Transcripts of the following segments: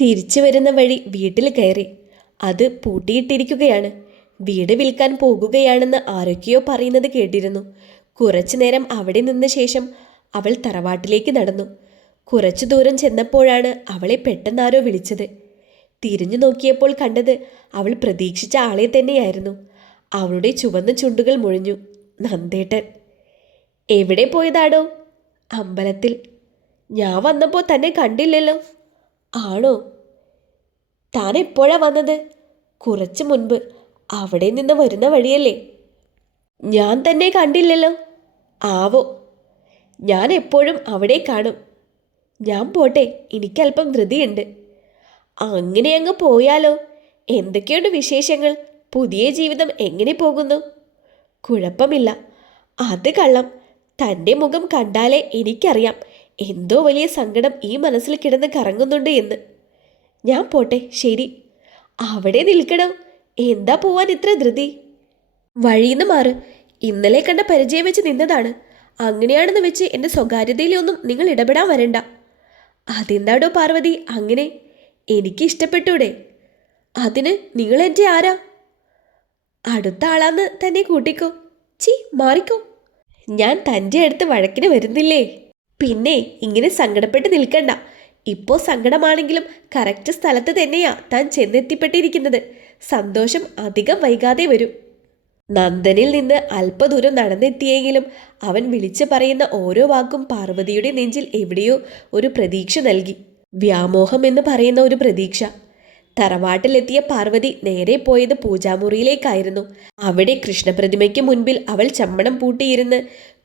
തിരിച്ചു വരുന്ന വഴി വീട്ടിൽ കയറി. അത് പൂട്ടിയിട്ടിരിക്കുകയാണ്. വീട് വിൽക്കാൻ പോകുകയാണെന്ന് ആരൊക്കെയോ പറയുന്നത് കേട്ടിരുന്നു. കുറച്ചു നേരം അവിടെ നിന്ന ശേഷം അവൾ തറവാട്ടിലേക്ക് നടന്നു. കുറച്ചു ദൂരം ചെന്നപ്പോഴാണ് അവളെ പെട്ടെന്നാരോ വിളിച്ചത്. തിരിഞ്ഞു നോക്കിയപ്പോൾ കണ്ടത് അവൾ പ്രതീക്ഷിച്ച ആളെ തന്നെയായിരുന്നു. അവളുടെ ചുവന്ന ചുണ്ടുകൾ മുഴിഞ്ഞു. നന്ദേട്ടൻ. എവിടെ പോയതാടോ? അമ്പലത്തിൽ. ഞാൻ വന്നപ്പോൾ തന്നെ കണ്ടില്ലല്ലോ. ആണോ? താൻ എപ്പോഴാ വന്നത്? കുറച്ച് മുൻപ് അവിടെ നിന്ന് വരുന്ന വഴിയല്ലേ? ഞാൻ തന്നെ കണ്ടില്ലല്ലോ. ആവോ. ഞാൻ എപ്പോഴും അവിടെ കാണും. ഞാൻ പോട്ടെ എനിക്കല്പം ധൃതിയുണ്ട്. അങ്ങനെ അങ്ങ് പോയാലോ? എന്തൊക്കെയുണ്ട് വിശേഷങ്ങൾ? പുതിയ ജീവിതം എങ്ങനെ പോകുന്നു? കുഴപ്പമില്ല. അത് കള്ളം. തന്റെ മുഖം കണ്ടാലേ എനിക്കറിയാം. എന്തോ വലിയ സങ്കടം ഈ മനസ്സിൽ കിടന്ന് കറങ്ങുന്നുണ്ട് എന്ന്. ഞാൻ പോട്ടെ ശരി. അവിടെ നിൽക്കണം. എന്താ പോവാൻ ഇത്ര ധൃതി? വഴിയിന്ന് മാറ്. ഇന്നലെ കണ്ട പരിചയം വെച്ച് നിന്നതാണ്. അങ്ങനെയാണെന്ന് വെച്ച് എന്റെ സ്വകാര്യതയിലൊന്നും നിങ്ങൾ ഇടപെടാൻ വരണ്ട. അതെന്താടോ പാർവതി അങ്ങനെ? എനിക്ക് ഇഷ്ടപ്പെട്ടൂടെ. അതിന് നിങ്ങൾ എന്റെ ആരാ? അടുത്ത ആളാന്ന് തന്നെ കൂട്ടിക്കോ. ചി മാറിക്കോ. ഞാൻ തന്റെ അടുത്ത് വഴക്കിന് വരുന്നില്ലേ? പിന്നെ ഇങ്ങനെ സങ്കടപ്പെട്ട് നിൽക്കണ്ട. ഇപ്പോൾ സങ്കടമാണെങ്കിലും കറക്റ്റ് സ്ഥലത്ത് തന്നെയാ താൻ ചെന്നെത്തിപ്പെട്ടിരിക്കുന്നത്. സന്തോഷം അധികം വൈകാതെ വരും. നന്ദനിൽ നിന്ന് അല്പദൂരം നടന്നെത്തിയെങ്കിലും അവൻ വിളിച്ചു പറയുന്ന ഓരോ വാക്കും പാർവതിയുടെ നെഞ്ചിൽ എവിടെയോ ഒരു പ്രതീക്ഷ നൽകി. വ്യാമോഹം എന്ന് പറയുന്ന ഒരു പ്രതീക്ഷ. തറവാട്ടിലെത്തിയ പാർവതി നേരെ പോയത് പൂജാമുറിയിലേക്കായിരുന്നു. അവിടെ കൃഷ്ണപ്രതിമയ്ക്ക് മുൻപിൽ അവൾ ചമ്മണം പൂട്ടിയിരുന്ന്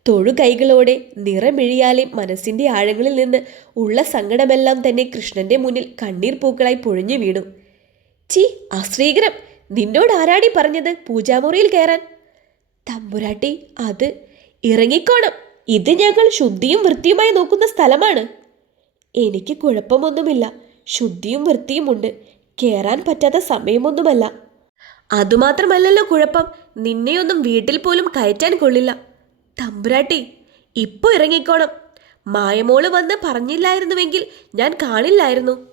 തൊഴുകൈകളോടെ നിറമിഴിയാലെ മനസ്സിന്റെ ആഴങ്ങളിൽ നിന്ന് ഉള്ള സങ്കടമെല്ലാം തന്നെ കൃഷ്ണന്റെ മുന്നിൽ കണ്ണീർ പൂക്കളായി പൊഴിഞ്ഞു വീണു. ചി അശ്രീകരം നിന്നോട് ആരാടി പറഞ്ഞത്? പൂജാമുറിയിൽ കയറാൻ തമ്പുരാട്ടി അത് ഇറങ്ങിക്കോണം. ഇത് ഞങ്ങൾ ശുദ്ധിയും വൃത്തിയുമായി നോക്കുന്ന സ്ഥലമാണ്. എനിക്ക് കുഴപ്പമൊന്നുമില്ല. ശുദ്ധിയും വൃത്തിയുമുണ്ട് കയറാൻ പറ്റാത്ത സമയമൊന്നുമല്ല. അതുമാത്രമല്ലല്ലോ കുഴപ്പം. നിന്നെയൊന്നും വീട്ടിൽ പോലും കയറ്റാൻ കൊള്ളില്ല. തമ്പുരാട്ടി ഇപ്പോൾ ഇറങ്ങിക്കോണം. മായമോൾ വന്ന് പറഞ്ഞില്ലായിരുന്നുവെങ്കിൽ ഞാൻ കാണില്ലായിരുന്നു.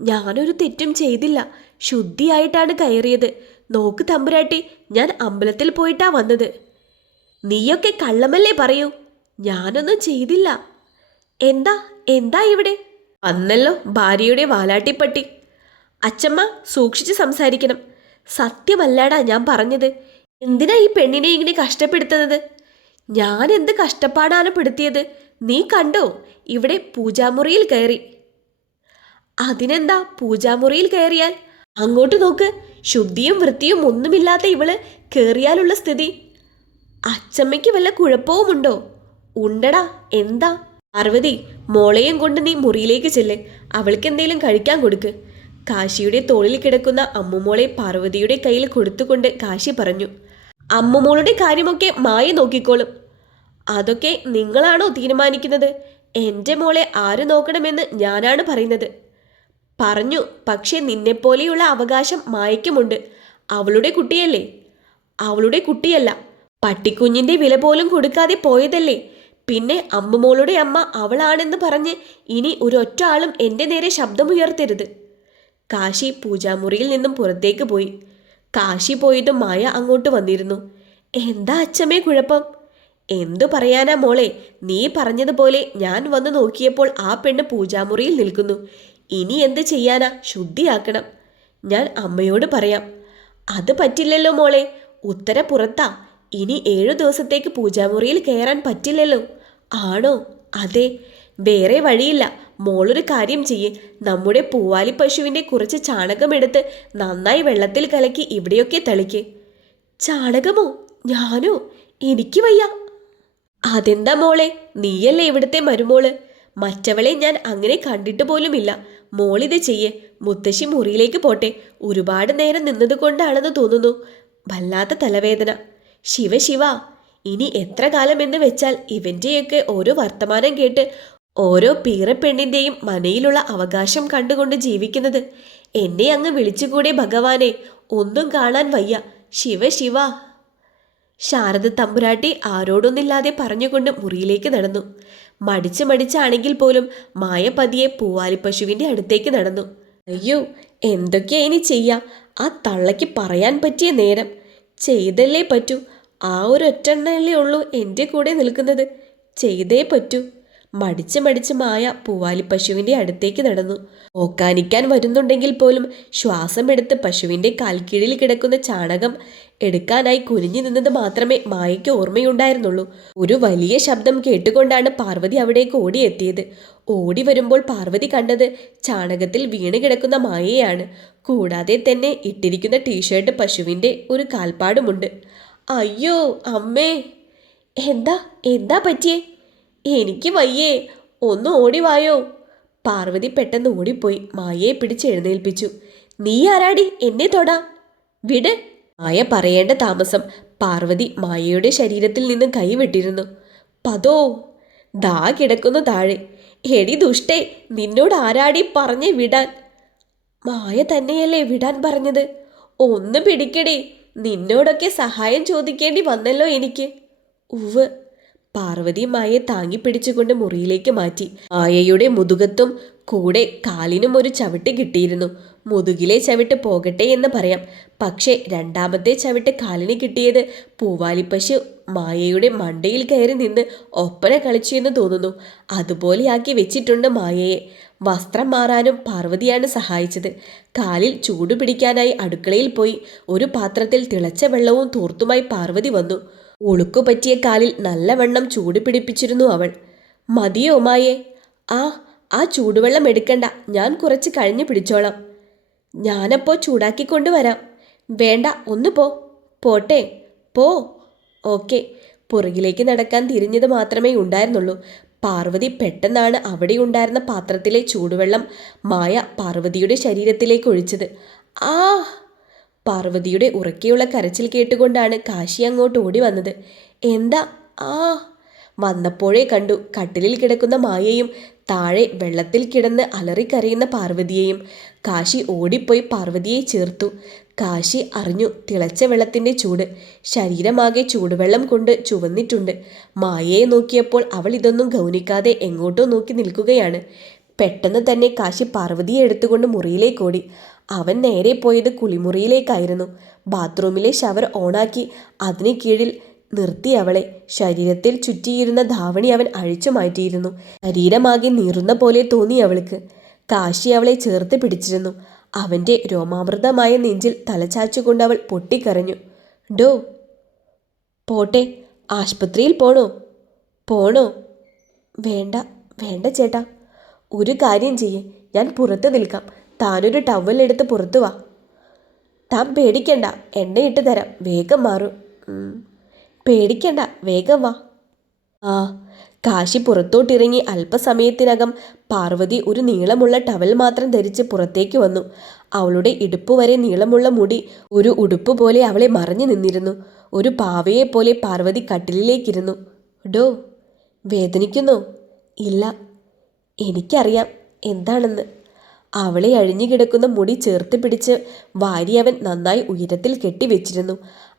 ഞാനൊരു തെറ്റും ചെയ്തില്ല. ശുദ്ധിയായിട്ടാണ് കയറിയത്. നോക്ക് തമ്പുരാട്ടി ഞാൻ അമ്പലത്തിൽ പോയിട്ടാ വന്നത്. നീയൊക്കെ കള്ളമല്ലേ പറയൂ? ഞാനൊന്നും ചെയ്തില്ല. എന്താ എന്താ ഇവിടെ? അന്നല്ലോ ഭാര്യയുടെ വാലാട്ടിപ്പട്ടി. അച്ചമ്മ സൂക്ഷിച്ച് സംസാരിക്കണം. സത്യമല്ലാടാ ഞാൻ പറഞ്ഞത്. എന്തിനാ ഈ പെണ്ണിനെ ഇങ്ങനെ കഷ്ടപ്പെടുത്തുന്നത്? ഞാൻ എന്ത് കഷ്ടപ്പാടാണ് പെടുത്തിയത്? നീ കണ്ടോ? ഇവിടെ പൂജാമുറിയിൽ കയറി. അതിനെന്താ പൂജാമുറിയിൽ കയറിയാൽ? അങ്ങോട്ട് നോക്ക്. ശുദ്ധിയും വൃത്തിയും ഒന്നുമില്ലാത്ത ഇവൾ കയറിയാലുള്ള സ്ഥിതി. അച്ചമ്മയ്ക്ക് വല്ല കുഴപ്പവുമുണ്ടോ? ഉണ്ടടാ. എന്താ? പാർവതി മോളയും കൊണ്ട് നീ മുറിയിലേക്ക് ചെല്ല്. അവൾക്ക് എന്തെങ്കിലും കഴിക്കാൻ കൊടുക്ക്. കാശിയുടെ തോളിൽ കിടക്കുന്ന അമ്മുമോളെ പാർവതിയുടെ കയ്യിൽ കൊടുത്തുകൊണ്ട് കാശി പറഞ്ഞു. അമ്മുമോളുടെ കാര്യമൊക്കെ മായ നോക്കിക്കോളും. അതൊക്കെ നിങ്ങളാണോ തീരുമാനിക്കുന്നത്? എന്റെ മോളെ ആര് നോക്കണമെന്ന് ഞാനാണ് പറയുന്നത്. പറഞ്ഞു പക്ഷേ നിന്നെപ്പോലെയുള്ള അവകാശം മായയ്ക്കുമുണ്ട്. അവളുടെ കുട്ടിയല്ലേ? അവളുടെ കുട്ടിയല്ല. പട്ടിക്കുഞ്ഞിന്റെ വില പോലും കൊടുക്കാതെ പോയതല്ലേ? പിന്നെ അമ്മുമോളുടെ അമ്മ അവളാണെന്ന് പറഞ്ഞ് ഇനി ഒരൊറ്റ ആളും എന്റെ നേരെ ശബ്ദമുയർത്തരുത്. കാശി പൂജാമുറിയിൽ നിന്നും പുറത്തേക്ക് പോയി. കാശി പോയിട്ട് മായ അങ്ങോട്ട് വന്നിരുന്നു. എന്താ അച്ഛമ്മേ കുഴപ്പം? എന്തു പറയാനാ മോളെ? നീ പറഞ്ഞതുപോലെ ഞാൻ വന്ന് നോക്കിയപ്പോൾ ആ പെണ്ണ് പൂജാമുറിയിൽ നിൽക്കുന്നു. ഇനി എന്ത് ചെയ്യാനാ? ശുദ്ധിയാക്കണം. ഞാൻ അമ്മയോട് പറയാം. അത് പറ്റില്ലല്ലോ മോളെ. ഉത്തര പുറത്താ. ഇനി ഏഴു ദിവസത്തേക്ക് പൂജാമുറിയിൽ കയറാൻ പറ്റില്ലല്ലോ. ആണോ? അതെ. വേറെ വഴിയില്ല. മോളൊരു കാര്യം ചെയ്യേ. നമ്മുടെ പൂവാലി പശുവിന്റെ കുറച്ച് ചാണകമെടുത്ത് നന്നായി വെള്ളത്തിൽ കലക്കി ഇവിടെയൊക്കെ തളിക്ക്. ചാണകമോ? ഞാനോ? എനിക്ക് വയ്യ. അതെന്താ മോളെ? നീയല്ലേ ഇവിടുത്തെ മരുമോൾ? മറ്റവളെ ഞാൻ അങ്ങനെ കണ്ടിട്ട് പോലുമില്ല. മോളിത് ചെയ്യേ. മുത്തശ്ശി മുറിയിലേക്ക് പോട്ടെ. ഒരുപാട് നേരം നിന്നത് കൊണ്ടാണെന്ന് തോന്നുന്നു. വല്ലാത്ത തലവേദന. ശിവ ശിവ. ഇനി എത്ര കാലം എന്ന് വെച്ചാൽ ഇവന്റെയൊക്കെ ഓരോ വർത്തമാനം കേട്ട് ഓരോ പീറപ്പെണ്ണിന്റെയും മനയിലുള്ള അവകാശം കണ്ടുകൊണ്ട് ജീവിക്കുന്നത്. എന്നെ അങ്ങ് വിളിച്ചുകൂടെ ഭഗവാനെ. ഒന്നും കാണാൻ വയ്യ. ശിവ ശിവ. ശാരദ തമ്പുരാട്ടി ആരോടൊന്നില്ലാതെ പറഞ്ഞുകൊണ്ട് മുറിയിലേക്ക് നടന്നു. മടിച്ച് മടിച്ചാണെങ്കിൽ പോലും മായ പതിയെ പൂവാലിപ്പശുവിന്റെ അടുത്തേക്ക് നടന്നു. അയ്യോ എന്തൊക്കെയാ ഇനി ചെയ്യാം? ആ തള്ളയ്ക്ക് പറയാൻ പറ്റിയ നേരം. ചെയ്തല്ലേ പറ്റൂ. ആ ഒരു ഒറ്റണ്ണല്ലേ ഉള്ളൂ എന്റെ കൂടെ നിൽക്കുന്നത്. ചെയ്തേ പറ്റൂ. മടിച്ച് മടിച്ച് മായ പൂവാലി പശുവിന്റെ അടുത്തേക്ക് നടന്നു. ഓക്കാനിക്കാൻ വരുന്നുണ്ടെങ്കിൽ പോലും ശ്വാസം ശ്വാസമെടുത്ത് പശുവിന്റെ കാൽക്കീഴിൽ കിടക്കുന്ന ചാണകം എടുക്കാനായി കുനിഞ്ഞു നിന്നത് മാത്രമേ മായയ്ക്ക് ഓർമ്മയുണ്ടായിരുന്നുള്ളൂ. ഒരു വലിയ ശബ്ദം കേട്ടുകൊണ്ടാണ് പാർവതി അവിടേക്ക് ഓടിയെത്തിയത്. ഓടി വരുമ്പോൾ പാർവതി കണ്ടത് ചാണകത്തിൽ വീണ് കിടക്കുന്ന മായയാണ്. കൂടാതെ തന്നെ ഇട്ടിരിക്കുന്ന ടീഷർട്ട് പശുവിന്റെ ഒരു കാൽപ്പാടുമുണ്ട്. അയ്യോ അമ്മേ! എന്താ എന്താ പറ്റിയേ? എനിക്ക് വയ്യേ. ഒന്ന് ഓടിവായോ പാർവതി പെട്ടെന്ന് ഓടിപ്പോയി മായയെ പിടിച്ച് എഴുന്നേൽപ്പിച്ചു. നീ ആരാടി? എന്നെ തൊടാ. വിട്. മായ പറയേണ്ട താമസം പാർവതി മായയുടെ ശരീരത്തിൽ നിന്ന് കൈവിട്ടിരുന്നു. പതോ. ദാ കിടക്കുന്നു താഴെ. എടി ദുഷ്ടേ നിന്നോട് ആരാടി പറഞ്ഞേ വിടാൻ? മായ തന്നെയല്ലേ വിടാൻ പറഞ്ഞത്? ഒന്ന് പിടിക്കടി. നിന്നോടൊക്കെ സഹായം ചോദിക്കേണ്ടി വന്നല്ലോ എനിക്ക്. ഉവ് പാർവതി മായെ താങ്ങി പിടിച്ചുകൊണ്ട് മുറിയിലേക്ക് മാറ്റി. മായയുടെ മുതുകത്തും കൂടെ കാലിനും ഒരു ചവിട്ട് കിട്ടിയിരുന്നു. മുതുകിലെ ചവിട്ട് പോകട്ടെ എന്ന് പറയാം. പക്ഷേ രണ്ടാമത്തെ ചവിട്ട് കാലിന് കിട്ടിയത് പൂവാലിപ്പശു മായയുടെ മണ്ടയിൽ കയറി നിന്ന് ഒപ്പന കളിച്ചു എന്ന് തോന്നുന്നു. അതുപോലെയാക്കി വെച്ചിട്ടുണ്ട് മായയെ. വസ്ത്രം മാറാനും പാർവതിയാണ് സഹായിച്ചത്. കാലിൽ ചൂടുപിടിക്കാനായി അടുക്കളയിൽ പോയി ഒരു പാത്രത്തിൽ തിളച്ച വെള്ളവും തൂർത്തുമായി പാർവതി വന്നു. ഉളുക്കു പറ്റിയ കാലിൽ നല്ലവണ്ണം ചൂട് പിടിപ്പിച്ചിരുന്നു അവൾ. മതിയോ മായേ ആ ആ ചൂടുവെള്ളം എടുക്കണ്ട. ഞാൻ കുറച്ച് കഴിഞ്ഞ് പിടിച്ചോളാം. ഞാനപ്പോ ചൂടാക്കി കൊണ്ടുവരാം വേണ്ട ഒന്ന് പോ. പോട്ടെ. പോ. ഓക്കെ. പുറകിലേക്ക് നടക്കാൻ തിരിഞ്ഞത് മാത്രമേ ഉണ്ടായിരുന്നുള്ളൂ. പാർവതി പെട്ടെന്നാണ് അവിടെ ഉണ്ടായിരുന്ന പാത്രത്തിലെ ചൂടുവെള്ളം മായ പാർവതിയുടെ ശരീരത്തിലേക്ക് ഒഴിച്ചത്. ആ പാർവതിയുടെ ഉറക്കെയുള്ള കരച്ചിൽ കേട്ടുകൊണ്ടാണ് കാശി അങ്ങോട്ട് ഓടി വന്നത്. എന്താ? ആ. വന്നപ്പോഴേ കണ്ടു കട്ടിലിൽ കിടക്കുന്ന മായയും താഴെ വെള്ളത്തിൽ കിടന്ന് അലറിക്കരയുന്ന പാർവതിയെയും. കാശി ഓടിപ്പോയി പാർവതിയെ ചേർത്തു. കാശി അറിഞ്ഞു തിളച്ച വെള്ളത്തിന്റെ ചൂട്. ശരീരമാകെ ചൂടുവെള്ളം കൊണ്ട് ചുവന്നിട്ടുണ്ട്. മായയെ നോക്കിയപ്പോൾ അവൾ ഇതൊന്നും ഗൗനിക്കാതെ എങ്ങോട്ടോ നോക്കി നിൽക്കുകയാണ്. പെട്ടെന്ന് തന്നെ കാശി പാർവതിയെ എടുത്തുകൊണ്ട് മുറിയിലേക്ക് ഓടി. അവൻ നേരെ പോയത് കുളിമുറിയിലേക്കായിരുന്നു. ബാത്റൂമിലെ ഷവർ ഓണാക്കി അതിന് കീഴിൽ നിർത്തി അവളെ. ശരീരത്തിൽ ചുറ്റിയിരുന്ന ധാവണി അവൻ അഴിച്ചു മാറ്റിയിരുന്നു. ശരീരമാകെ നീറുന്ന പോലെ തോന്നി അവൾക്ക്. കാശി അവളെ ചേർത്ത് പിടിച്ചിരുന്നു. അവന്റെ രോമാമൃതമായ നെഞ്ചിൽ തലചാച്ചുകൊണ്ട് അവൾ പൊട്ടിക്കരഞ്ഞു. ഡോ പോട്ടെ. ആശുപത്രിയിൽ പോണോ? പോണോ? വേണ്ട വേണ്ട ചേട്ടാ. ഒരു കാര്യം ചെയ്യേ. ഞാൻ പുറത്ത് നിൽക്കാം. താനൊരു ടവൽ എടുത്ത് പുറത്തു വാ. താൻ പേടിക്കണ്ട. എണ്ണയിട്ട് തരാം. വേഗം മാറും. പേടിക്കണ്ട. വേഗം വാ. ആ. കാശി പുറത്തോട്ടിറങ്ങി അല്പസമയത്തിനകം പാർവതി ഒരു നീളമുള്ള ടവൽ മാത്രം ധരിച്ച് പുറത്തേക്ക് വന്നു. അവളുടെ ഇടുപ്പ് വരെ നീളമുള്ള മുടി ഒരു ഉടുപ്പ് പോലെ അവളെ മറഞ്ഞു നിന്നിരുന്നു. ഒരു പാവയെ പോലെ പാർവതി കട്ടിലിലേക്കിരുന്നു. ഡോ വേദനിക്കുന്നു? ഇല്ല. എനിക്കറിയാം എന്താണെന്ന്. അവളെ അഴിഞ്ഞു കിടക്കുന്ന മുടി ചേർത്ത് പിടിച്ച് വാരി അവൻ നന്നായി ഉയരത്തിൽ കെട്ടിവെച്ചിരുന്നു.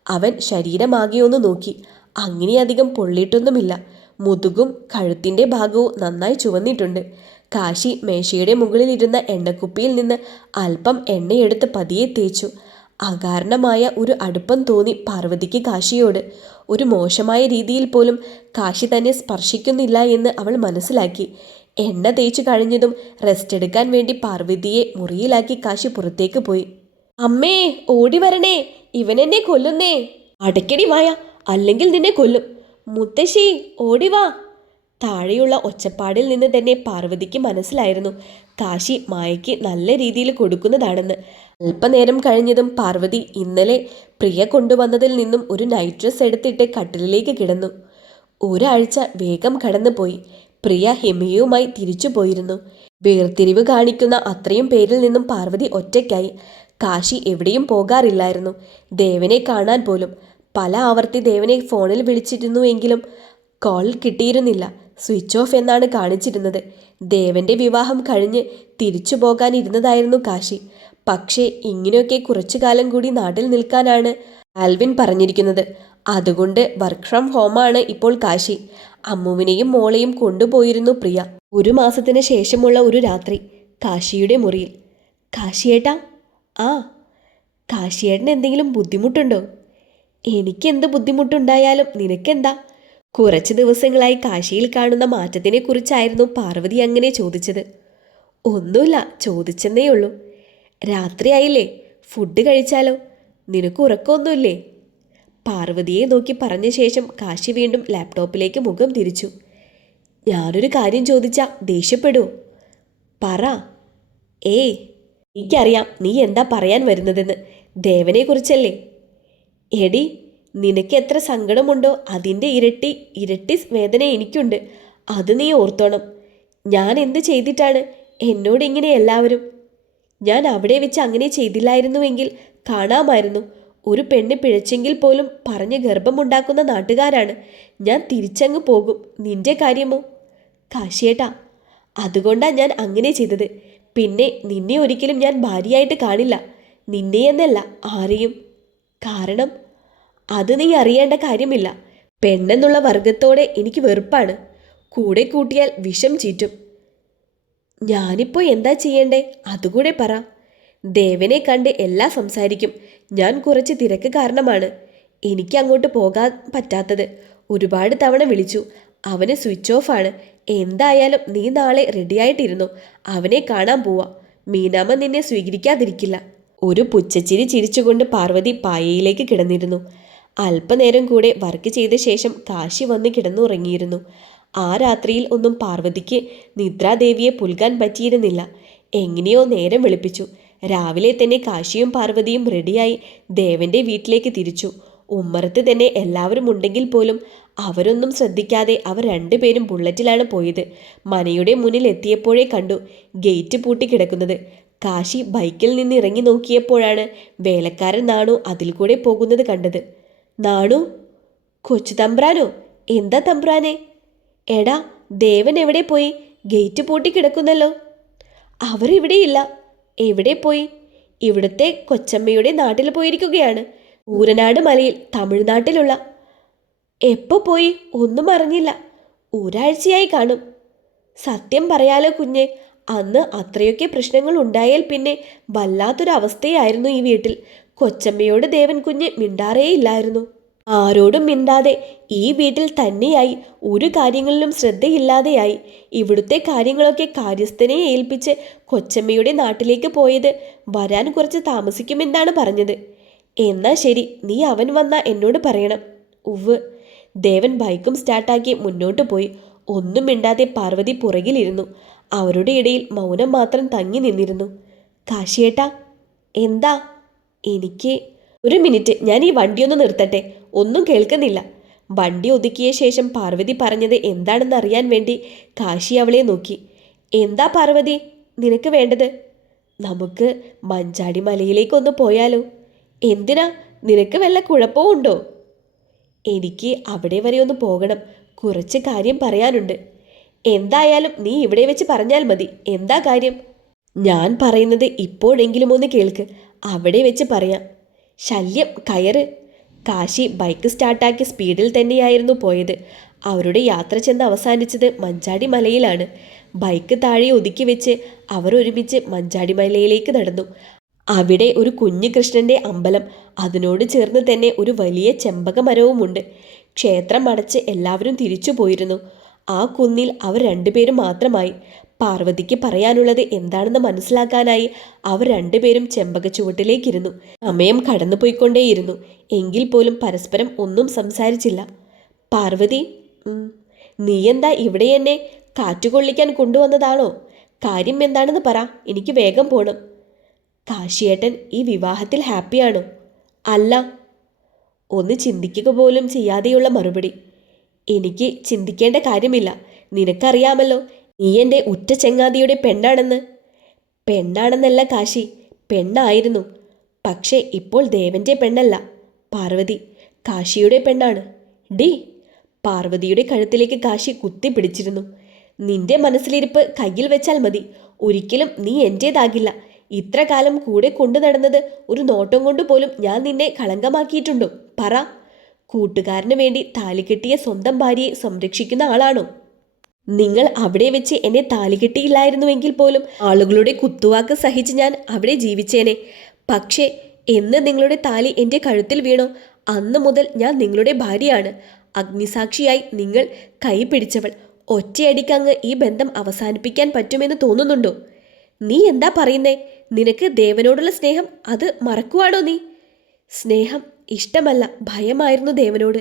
അവൻ ശരീരമാകെ നോക്കി. അങ്ങനെയധികം പൊള്ളിയിട്ടൊന്നുമില്ല. മുതുകും കഴുത്തിന്റെ ഭാഗവും നന്നായി ചുവന്നിട്ടുണ്ട്. കാശി മേശയുടെ മുകളിലിരുന്ന എണ്ണക്കുപ്പിയിൽ നിന്ന് അല്പം എണ്ണയെടുത്ത് പതിയെ തേച്ചു. അകാരണമായ ഒരു അടുപ്പം തോന്നി പാർവതിക്ക് കാശിയോട്. ഒരു മോശമായ രീതിയിൽ പോലും കാശി തന്നെ സ്പർശിക്കുന്നില്ല എന്ന് അവൾ മനസ്സിലാക്കി. എണ്ണ തേച്ചു കഴിഞ്ഞതും റെസ്റ്റ് എടുക്കാൻ വേണ്ടി പാർവതിയെ മുറിയിലാക്കി കാശി പുറത്തേക്ക് പോയി. അമ്മേ ഓടി വരണേ ഇവൻ എന്നെ കൊല്ലുന്നേ. അടയ്ക്കടി വായ അല്ലെങ്കിൽ നിന്നെ കൊല്ലും. മുത്തശ്ശി ഓടിവാ താഴെയുള്ള ഒച്ചപ്പാടിൽ നിന്ന് തന്നെ പാർവതിക്ക് മനസ്സിലായിരുന്നു കാശി മായയ്ക്ക് നല്ല രീതിയിൽ കൊടുക്കുന്നതാണെന്ന്. അല്പനേരം കഴിഞ്ഞതും പാർവതി ഇന്നലെ പ്രിയ കൊണ്ടുവന്നതിൽ നിന്നും ഒരു നൈട്രസ് എടുത്തിട്ട് കട്ടിലിലേക്ക് കിടന്നു. ഒരാഴ്ച വേഗം കടന്നുപോയി. പ്രിയ ഹിമയുമായി തിരിച്ചു പോയിരുന്നു. വേർതിരിവ് കാണിക്കുന്ന അത്രയും പേരിൽ നിന്നും പാർവതി ഒറ്റയ്ക്കായി. കാശി എവിടെയും പോകാറില്ലായിരുന്നു. ദേവനെ കാണാൻ പോലും. പല ആവർത്തി ദേവനെ ഫോണിൽ വിളിച്ചിരുന്നുവെങ്കിലും കോൾ കിട്ടിയിരുന്നില്ല. സ്വിച്ച് ഓഫ് എന്നാണ് കാണിച്ചിരുന്നത്. ദേവന്റെ വിവാഹം കഴിഞ്ഞ് തിരിച്ചു പോകാനിരുന്നതായിരുന്നു കാശി. പക്ഷേ ഇങ്ങനെയൊക്കെ കുറച്ചു കാലം കൂടി നാട്ടിൽ നിൽക്കാനാണ് ആൽവിൻ പറഞ്ഞിരിക്കുന്നത്. അതുകൊണ്ട് വർക്ക് ഫ്രം ഹോമാണ് ഇപ്പോൾ കാശി. അമ്മുവിനെയും മോളെയും കൊണ്ടുപോയിരുന്നു പ്രിയ. ഒരു മാസത്തിന് ശേഷമുള്ള ഒരു രാത്രി കാശിയുടെ മുറിയിൽ. കാശിയേട്ടാ ആ കാശിയേട്ടന് എന്തെങ്കിലും ബുദ്ധിമുട്ടുണ്ടോ? എനിക്കെന്ത് ബുദ്ധിമുട്ടുണ്ടായാലും നിനക്കെന്താ? കുറച്ച് ദിവസങ്ങളായി കാശിയിൽ കാണുന്ന മാറ്റത്തിനെക്കുറിച്ചായിരുന്നു പാർവതി അങ്ങനെ ചോദിച്ചത്. ഒന്നുമില്ല ചോദിച്ചെന്നേ ഉള്ളൂ രാത്രിയായില്ലേ ഫുഡ് കഴിച്ചാലോ? നിനക്ക് ഉറക്കമൊന്നുമില്ലേ? പാർവതിയെ നോക്കി പറഞ്ഞ ശേഷം കാശി വീണ്ടും ലാപ്ടോപ്പിലേക്ക് മുഖം തിരിച്ചു. ഞാനൊരു കാര്യം ചോദിച്ചാ ദേഷ്യപ്പെടുമോ പറ. ഏയ് എനിക്കറിയാം നീ എന്താ പറയാൻ വരുന്നതെന്ന്. ദേവനെക്കുറിച്ചല്ലേ എടി നിനക്ക് എത്ര സങ്കടമുണ്ടോ അതിന്റെ ഇരട്ടി ഇരട്ടി വേദന എനിക്കുണ്ട്. അത് നീ ഓർത്തോണം. ഞാൻ എന്ത് ചെയ്തിട്ടാണ് എന്നോട് ഇങ്ങനെ എല്ലാവരും? ഞാൻ അവിടെ വെച്ച് അങ്ങനെ ചെയ്തില്ലായിരുന്നുവെങ്കിൽ കാണാമായിരുന്നു. ഒരു പെണ്ണ് പിഴച്ചെങ്കിൽ പോലും പറഞ്ഞ് ഗർഭമുണ്ടാക്കുന്ന നാട്ടുകാരാണ്. ഞാൻ തിരിച്ചങ്ങ് പോകും. നിന്റെ കാര്യമോ? കാശിയേട്ടാ അതുകൊണ്ടാ ഞാൻ അങ്ങനെ ചെയ്തത്. പിന്നെ നിന്നെ ഒരിക്കലും ഞാൻ ഭാര്യയായിട്ട് കാണില്ല. നിന്നെ എന്നല്ല ആരെയും. കാരണം അത് നീ അറിയേണ്ട കാര്യമില്ല. പെണ്ണെന്നുള്ള വർഗത്തോടെ എനിക്ക് വെറുപ്പാണ്. കൂടെ കൂട്ടിയാൽ വിഷം ചീറ്റും. ഞാനിപ്പോൾ എന്താ ചെയ്യേണ്ടേ? അതുകൂടെ പറ. ദേവനെ കണ്ട് എല്ലാം സംസാരിക്കും. ഞാൻ കുറച്ച് തിരക്ക് കാരണമാണ്. എനിക്ക് അങ്ങോട്ട് പോകാൻ പറ്റാത്തത്. ഒരുപാട് തവണ വിളിച്ചു. അവന് സ്വിച്ച് ഓഫ് ആണ്. എന്തായാലും നീ നാളെ റെഡിയായിട്ടിരുന്നു. അവനെ കാണാൻ പോവാ. മീനാമ്മ നിന്നെ സ്വീകരിക്കാതിരിക്കില്ല. ഒരു പുച്ചച്ചിരി ചിരിച്ചുകൊണ്ട് പാർവതി പായയിലേക്ക് കിടന്നിരുന്നു. അല്പനേരം കൂടെ വർക്ക് ചെയ്ത ശേഷം കാശി വന്ന് കിടന്നുറങ്ങിയിരുന്നു. ആ രാത്രിയിൽ ഒന്നും പാർവതിക്ക് നിദ്രാദേവിയെ പുൽകാൻ പറ്റിയിരുന്നില്ല. എങ്ങനെയോ നേരം വെളുപ്പിച്ചു. രാവിലെ തന്നെ കാശിയും പാർവതിയും റെഡിയായി ദേവന്റെ വീട്ടിലേക്ക് തിരിച്ചു. ഉമ്മറത്ത് തന്നെ എല്ലാവരും ഉണ്ടെങ്കിൽ പോലും അവരൊന്നും ശ്രദ്ധിക്കാതെ അവർ രണ്ടുപേരും ബുള്ളറ്റിലാണ് പോയത്. മനയുടെ മുന്നിൽ എത്തിയപ്പോഴേ കണ്ടു ഗേറ്റ് പൂട്ടി കിടക്കുന്നത്. കാശി ബൈക്കിൽ നിന്ന് ഇറങ്ങി നോക്കിയപ്പോഴാണ് വേലക്കാരൻ നാണു അതിൽ കൂടെ പോകുന്നത് കണ്ടത്. നാണു? കൊച്ചു തമ്പ്രാനോ? എന്താ തമ്പ്രാനെ? എടാ ദേവൻ എവിടെ പോയി? ഗേറ്റ് പൂട്ടി കിടക്കുന്നല്ലോ. അവർ ഇവിടെയില്ല എവിടെ പോയി? ഇവിടുത്തെ കൊച്ചമ്മയുടെ നാട്ടിൽ പോയിരിക്കുകയാണ്. ഊരനാട് മലയിൽ തമിഴ്നാട്ടിലുള്ള. എപ്പോൾ പോയി ഒന്നും അറിഞ്ഞില്ല. ഒരാഴ്ചയായി കാണും. സത്യം പറയാലോ കുഞ്ഞെ അന്ന് അത്രയൊക്കെ പ്രശ്നങ്ങൾ ഉണ്ടായാൽ പിന്നെ വല്ലാത്തൊരവസ്ഥയായിരുന്നു ഈ വീട്ടിൽ. കൊച്ചമ്മയോട് ദേവൻ കുഞ്ഞ് മിണ്ടാറേയില്ലായിരുന്നു. ആരോടും മിണ്ടാതെ ഈ വീട്ടിൽ തന്നെയായി. ഒരു കാര്യങ്ങളിലും ശ്രദ്ധയില്ലാതെയായി. ഇവിടുത്തെ കാര്യങ്ങളൊക്കെ കാര്യസ്ഥനെ ഏൽപ്പിച്ച് കൊച്ചമ്മയുടെ നാട്ടിലേക്ക് പോയത് വരാൻ കുറച്ച് താമസിക്കുമെന്നാണ് പറഞ്ഞത്. എന്നാ ശരി നീ അവൻ വന്ന എന്നോട് പറയണം. ഉവ് ദേവൻ ബൈക്കും സ്റ്റാർട്ടാക്കി മുന്നോട്ട് പോയി. ഒന്നും മിണ്ടാതെ പാർവതി പുറകിലിരുന്നു. അവരുടെ ഇടയിൽ മൗനം മാത്രം തങ്ങി നിന്നിരുന്നു. കാശിയേട്ടാ എന്താ? എനിക്ക് ഒരു മിനിറ്റ് ഞാൻ ഈ വണ്ടിയൊന്ന് നിർത്തട്ടെ. ഒന്നും കേൾക്കുന്നില്ല. വണ്ടി ഒതുക്കിയ ശേഷം പാർവതി പറഞ്ഞത് എന്താണെന്ന് അറിയാൻ വേണ്ടി കാശി അവളെ നോക്കി. എന്താ പാർവതി? നിനക്ക് വേണ്ടത്? നമുക്ക് മഞ്ചാടി മലയിലേക്കൊന്ന് പോയാലോ? എന്തിനാ? നിനക്ക് വല്ല കുഴപ്പവും ഉണ്ടോ? എനിക്ക് അവിടെ വരെ ഒന്ന് പോകണം. കുറച്ച് കാര്യം പറയാനുണ്ട്. എന്തായാലും നീ ഇവിടെ വെച്ച് പറഞ്ഞാൽ മതി. എന്താ കാര്യം? ഞാൻ പറയുന്നത് ഇപ്പോഴെങ്കിലും ഒന്ന് കേൾക്ക്. അവിടെ വെച്ച് പറയാം. ശല്യം കയറ്. കാശി ബൈക്ക് സ്റ്റാർട്ടാക്കി സ്പീഡിൽ തന്നെയായിരുന്നു പോയത്. അവരുടെ യാത്ര ചെന്ന് അവസാനിച്ചത് മഞ്ചാടി മലയിലാണ് ബൈക്ക് താഴെ ഒതുക്കി വെച്ച് അവർ ഒരുമിച്ച് മഞ്ചാടി മലയിലേക്ക് നടന്നു. അവിടെ ഒരു കുഞ്ഞു കൃഷ്ണന്റെ അമ്പലം. അതിനോട് ചേർന്ന് തന്നെ ഒരു വലിയ ചെമ്പകമരവുമുണ്ട് ക്ഷേത്രം അടച്ച് എല്ലാവരും തിരിച്ചു പോയിരുന്നു. ആ കുന്നിൽ അവർ രണ്ടുപേരും മാത്രമായി. പാർവതിക്ക് പറയാനുള്ളത് എന്താണെന്ന് മനസ്സിലാക്കാനായി അവർ രണ്ടുപേരും ചെമ്പക ചുവട്ടിലേക്കിരുന്നു. സമയം കടന്നുപോയിക്കൊണ്ടേയിരുന്നു എങ്കിൽ പോലും പരസ്പരം ഒന്നും സംസാരിച്ചില്ല. പാർവതി നീ എന്താ ഇവിടെ എന്നെ കാറ്റുകൊള്ളിക്കാൻ കൊണ്ടുവന്നതാണോ? കാര്യം എന്താണെന്ന് പറ എനിക്ക് വേഗം പോണം. കാശിയേട്ടൻ ഈ വിവാഹത്തിൽ ഹാപ്പിയാണോ? അല്ല. ഒന്ന് ചിന്തിക്കുക പോലും ചെയ്യാതെയുള്ള മറുപടി. എനിക്ക് ചിന്തിക്കേണ്ട കാര്യമില്ല. നിനക്കറിയാമല്ലോ നീ എന്റെ ഉറ്റ ചെങ്ങാതിയുടെ പെണ്ണാണെന്ന്. പെണ്ണാണെന്നല്ല കാശി പെണ്ണായിരുന്നു. പക്ഷേ ഇപ്പോൾ ദേവന്റെ പെണ്ണല്ല. പാർവതി കാശിയുടെ പെണ്ണാണ്. ഡി പാർവതിയുടെ കഴുത്തിലേക്ക് കാശി കുത്തി പിടിച്ചിരുന്നു. നിന്റെ മനസ്സിലിരിപ്പ് കയ്യിൽ വെച്ചാൽ മതി. ഒരിക്കലും നീ എന്റേതാകില്ല ഇത്ര കാലം കൂടെ കൊണ്ടു നടന്നത് ഒരു നോട്ടം കൊണ്ട് പോലും ഞാൻ നിന്നെ കളങ്കമാക്കിയിട്ടുണ്ടോ? പറ. കൂട്ടുകാരന് വേണ്ടി താലി കെട്ടിയ സ്വന്തം ഭാര്യയെ സംരക്ഷിക്കുന്ന ആളാണോ? നിങ്ങൾ അവിടെ വെച്ച് എന്നെ താലികെട്ടിയില്ലായിരുന്നുവെങ്കിൽ പോലും ആളുകളുടെ കുത്തുവാക്ക് സഹിച്ച് ഞാൻ അവിടെ ജീവിച്ചേനെ. പക്ഷേ എന്ന് നിങ്ങളുടെ താലി എന്റെ കഴുത്തിൽ വീണോ. അന്ന് മുതൽ ഞാൻ നിങ്ങളുടെ ഭാര്യയാണ്. അഗ്നിസാക്ഷിയായി നിങ്ങൾ കൈ പിടിച്ചവൾ. ഒറ്റയടിക്കങ്ങ് ഈ ബന്ധം അവസാനിപ്പിക്കാൻ പറ്റുമെന്ന് തോന്നുന്നുണ്ടോ? നീ എന്താ പറയുന്നേ? നിനക്ക് ദേവനോടുള്ള സ്നേഹം അത് മറക്കുവാണോ നീ? സ്നേഹം ഇഷ്ടമല്ല ഭയമായിരുന്നു ദേവനോട്.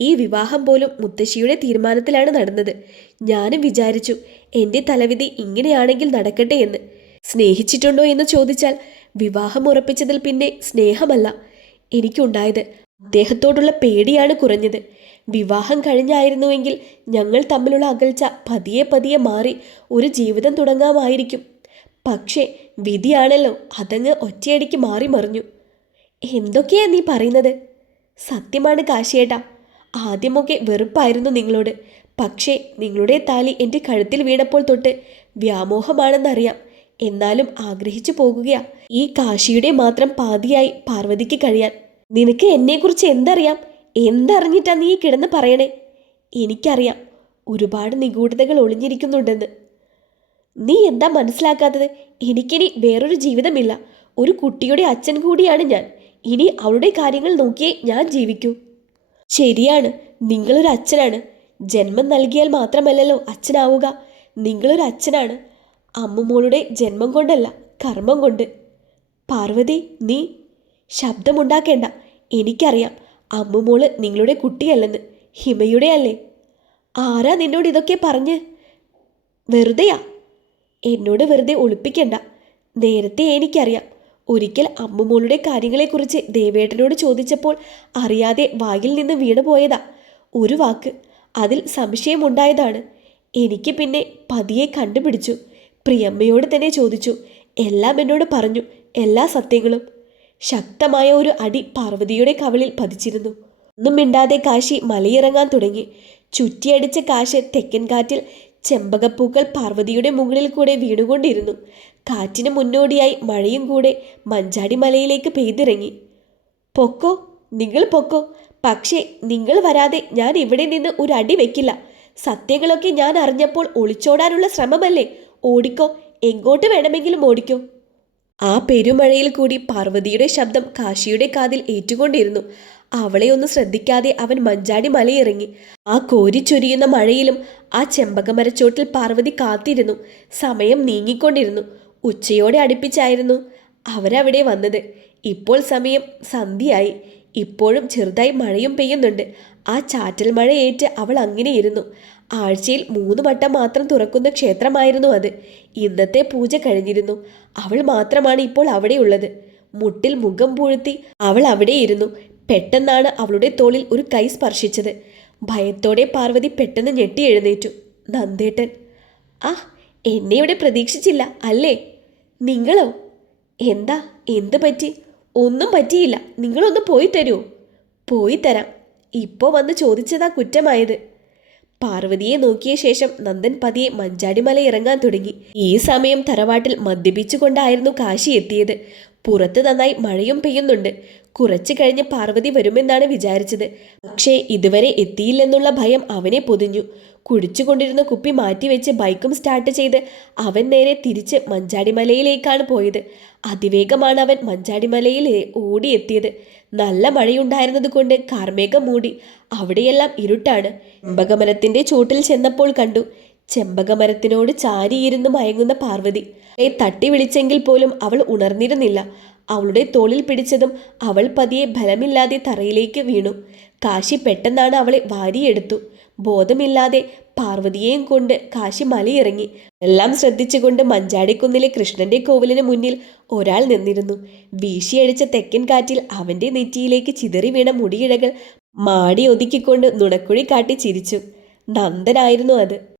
ഈ വിവാഹം പോലും മുത്തശ്ശിയുടെ തീരുമാനത്തിലാണ് നടന്നത്. ഞാനും വിചാരിച്ചു എന്റെ തലവിധി ഇങ്ങനെയാണെങ്കിൽ നടക്കട്ടെ എന്ന്. സ്നേഹിച്ചിട്ടുണ്ടോ എന്ന് ചോദിച്ചാൽ വിവാഹം ഉറപ്പിച്ചതിൽ പിന്നെ സ്നേഹമല്ല. എനിക്കുണ്ടായത് അദ്ദേഹത്തോടുള്ള പേടിയാണ് കുറഞ്ഞത്. വിവാഹം കഴിഞ്ഞായിരുന്നുവെങ്കിൽ ഞങ്ങൾ തമ്മിലുള്ള അകൽച്ച പതിയെ പതിയെ മാറി ഒരു ജീവിതം തുടങ്ങാമായിരിക്കും. പക്ഷേ വിധിയാണല്ലോ അതങ്ങ് ഒറ്റയടിക്ക് മാറി മറിഞ്ഞു. എന്തൊക്കെയാ നീ പറയുന്നത്? സത്യമാണ് കാശിയേട്ടാ. ആദ്യമൊക്കെ വെറുപ്പായിരുന്നു നിങ്ങളോട്. പക്ഷേ നിങ്ങളുടെ താലി എന്റെ കഴുത്തിൽ വീണപ്പോൾ തൊട്ട് വ്യാമോഹമാണെന്നറിയാം. എന്നാലും ആഗ്രഹിച്ചു പോകുകയാ. ഈ കാശിയുടെ മാത്രം പാതിയായി പാർവതിക്ക് കഴിയാൻ. നിനക്ക് എന്നെക്കുറിച്ച് എന്തറിയാം? എന്തറിഞ്ഞിട്ടാ നീ കിടന്ന് പറയണേ? എനിക്കറിയാം. ഒരുപാട് നിഗൂഢതകൾ ഒളിഞ്ഞിരിക്കുന്നുണ്ടെന്ന്. നീ എന്താ മനസ്സിലാക്കാത്തത്? എനിക്കിനി വേറൊരു ജീവിതമില്ല. ഒരു കുട്ടിയുടെ അച്ഛൻ കൂടിയാണ് ഞാൻ. ഇനി അവളുടെ കാര്യങ്ങൾ നോക്കിയേ ഞാൻ ജീവിക്കൂ. ശരിയാണ്. നിങ്ങളൊരു അച്ഛനാണ്. ജന്മം നൽകിയാൽ മാത്രമല്ലല്ലോ അച്ഛനാവുക. നിങ്ങളൊരു അച്ഛനാണ്. അമ്മുമോളുടെ ജന്മം കൊണ്ടല്ല കർമ്മം കൊണ്ട്. പാർവതി നീ? ശബ്ദമുണ്ടാക്കേണ്ട. എനിക്കറിയാം. അമ്മുമോൾ നിങ്ങളുടെ കുട്ടിയല്ലെന്ന്. ഹിമയുടെ അല്ലേ ആരാ നിന്നോട് ഇതൊക്കെ പറഞ്ഞ്? വെറുതെയാ? എന്നോട് വെറുതെ ഒളിപ്പിക്കണ്ട. നേരത്തെ എനിക്കറിയാം. ഒരിക്കൽ അമ്മുമോളുടെ കാര്യങ്ങളെക്കുറിച്ച് ദേവേട്ടനോട് ചോദിച്ചപ്പോൾ അറിയാതെ വായിൽ നിന്ന് വീണു പോയതാ. ഒരു വാക്ക് അതിൽ സംശയമുണ്ടായതാണ്. എനിക്ക് പിന്നെ പതിയെ കണ്ടുപിടിച്ചു. പ്രിയമ്മയോട് തന്നെ ചോദിച്ചു. എല്ലാം എന്നോട് പറഞ്ഞു. എല്ലാ സത്യങ്ങളും. ശക്തമായ ഒരു അടി പാർവതിയുടെ കവളിൽ പതിച്ചിരുന്നു. ഒന്നും മിണ്ടാതെ കാശി മലയിറങ്ങാൻ തുടങ്ങി. ചുറ്റിയടിച്ച കാശ് തെക്കൻ കാറ്റിൽ ചെമ്പകപ്പൂക്കൾ പാർവതിയുടെ മുകളിൽ കൂടെ വീണുകൊണ്ടിരുന്നു. കാറ്റിന് മുന്നോടിയായി മഴയും കൂടെ മഞ്ചാടി മലയിലേക്ക് പെയ്തിറങ്ങി. പൊക്കോ നിങ്ങൾ പൊക്കോ. പക്ഷേ നിങ്ങൾ വരാതെ ഞാൻ ഇവിടെ നിന്ന് ഒരു അടി വെക്കില്ല. സത്യങ്ങളൊക്കെ ഞാൻ അറിഞ്ഞപ്പോൾ ഒളിച്ചോടാനുള്ള ശ്രമമല്ലേ? ഓടിക്കോ. എങ്ങോട്ട് വേണമെങ്കിലും ഓടിക്കോ. ആ പെരുമഴയിൽ കൂടി പാർവതിയുടെ ശബ്ദം കാശിയുടെ കാതിൽ ഏറ്റുകൊണ്ടിരുന്നു. അവളെ ഒന്ന് ശ്രദ്ധിക്കാതെ അവൻ മഞ്ചാടി മലയിറങ്ങി ആ കോരി ചൊരിയുന്ന മഴയിലും ആ ചെമ്പകമരച്ചോട്ടിൽ പാർവതി കാത്തിരുന്നു. സമയം നീങ്ങിക്കൊണ്ടിരുന്നു. ഉച്ചയോടെ അടുപ്പിച്ചായിരുന്നു അവരവിടെ വന്നത്. ഇപ്പോൾ സമയം സന്ധ്യയായി. ഇപ്പോഴും ചെറുതായി മഴയും പെയ്യുന്നുണ്ട്. ആ ചാറ്റൽ മഴയേറ്റ് അവൾ അങ്ങനെയിരുന്നു ആഴ്ചയിൽ മൂന്ന് വട്ടം മാത്രം തുറക്കുന്ന ക്ഷേത്രമായിരുന്നു അത്. ഇന്നത്തെ പൂജ കഴിഞ്ഞിരുന്നു. അവൾ മാത്രമാണ് ഇപ്പോൾ അവിടെയുള്ളത്. മുട്ടിൽ മുഖം പൂഴ്ത്തി അവൾ അവിടെയിരുന്നു പെട്ടെന്നാണ് അവളുടെ തോളിൽ ഒരു കൈ സ്പർശിച്ചത്. ഭയത്തോടെ പാർവതി പെട്ടെന്ന് ഞെട്ടി എഴുന്നേറ്റു. നന്ദേട്ടൻ ആ എന്നെ ഇവിടെ പ്രതീക്ഷിച്ചില്ല അല്ലേ? നിങ്ങളോ? എന്താ? എന്ത് പറ്റി? ഒന്നും പറ്റിയില്ല. നിങ്ങളൊന്ന് പോയി തരുമോ പോയി തരാം. ഇപ്പോൾ വന്ന് ചോദിച്ചതാ കുറ്റമായത്. പാർവതിയെ നോക്കിയ ശേഷം നന്ദൻ പതിയെ മഞ്ചാടിമല ഇറങ്ങാൻ തുടങ്ങി. ഈ സമയം തറവാട്ടിൽ മദ്യപിച്ചുകൊണ്ടായിരുന്നു കാശി എത്തിയത്. പുറത്ത് നന്നായി മഴയും പെയ്യുന്നുണ്ട്. കുറച്ചു കഴിഞ്ഞ് പാർവതി വരുമെന്നാണ് വിചാരിച്ചത്. പക്ഷേ ഇതുവരെ എത്തിയില്ലെന്നുള്ള ഭയം അവനെ പൊതിഞ്ഞു. കുടിച്ചുകൊണ്ടിരുന്ന കുപ്പി മാറ്റിവെച്ച് ബൈക്കും സ്റ്റാർട്ട് ചെയ്ത് അവൻ നേരെ തിരിച്ച് മഞ്ചാടിമലയിലേക്കാണ് പോയത്. അതിവേഗമാണ് അവൻ മഞ്ചാടിമലയിൽ ഓടിയെത്തിയത്. നല്ല മഴയുണ്ടായിരുന്നത് കൊണ്ട് കാർമേഘം മൂടി. അവിടെയെല്ലാം ഇരുട്ടാണ്. ചെമ്പകമരത്തിന്റെ ചോട്ടിൽ ചെന്നപ്പോൾ കണ്ടു. ചെമ്പകമരത്തിനോട് ചാരിയിരുന്ന് മയങ്ങുന്ന പാർവതി. ഏ തട്ടി വിളിച്ചെങ്കിൽ പോലും അവൾ ഉണർന്നിരുന്നില്ല. അവളുടെ തോളിൽ പിടിച്ചതും അവൾ പതിയെ ബലമില്ലാതെ തറയിലേക്ക് വീണു. കാശി പെട്ടെന്നാണ് അവളെ വാരിയെടുത്തു. ബോധമില്ലാതെ പാർവതിയെയും കൊണ്ട് കാശി മലയിറങ്ങി. എല്ലാം ശ്രദ്ധിച്ചുകൊണ്ട് മഞ്ചാടിക്കുന്നിലെ കൃഷ്ണന്റെ കോവിലിന് മുന്നിൽ ഒരാൾ നിന്നിരുന്നു. വീശിയടിച്ച തെക്കൻ കാറ്റിൽ അവന്റെ നെറ്റിയിലേക്ക് ചിതറി വീണ മുടിയിഴകൾ മാടി ഒതുക്കിക്കൊണ്ട് നുണക്കുഴി കാട്ടി ചിരിച്ചു. നന്ദനായിരുന്നു അത്.